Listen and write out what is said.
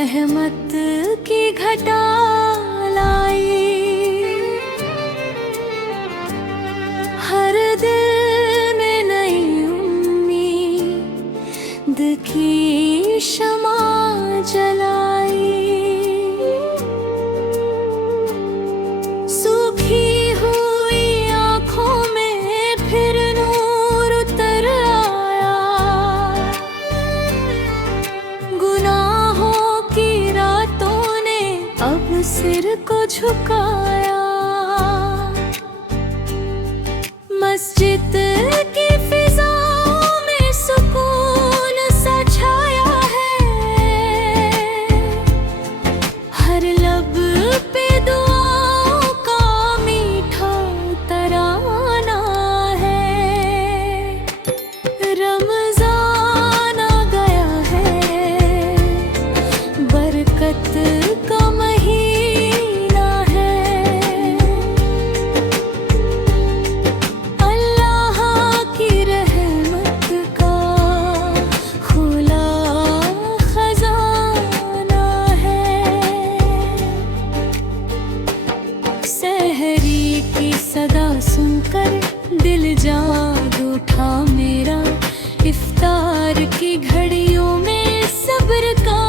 रहमत की घटा लाई, हर दिल में नई उम्मीद की शमा जलाई। सूखी हुई आँखों में फिर नूर उतर आया, गुनाहों की रातों ने अब सिर को झुकाया। मस्जिद की फिजाओं में सुकून सा छाया है, हर लब पे दुआओं का मीठा तराना है। रमजान आ गया है, बरकत का महीना है। अल्लाह की रहमत का खुला खजाना है। सहरी की सदा सुनकर दिल जाग उठा मेरा, इफ्तार की घड़ियों में सब्र का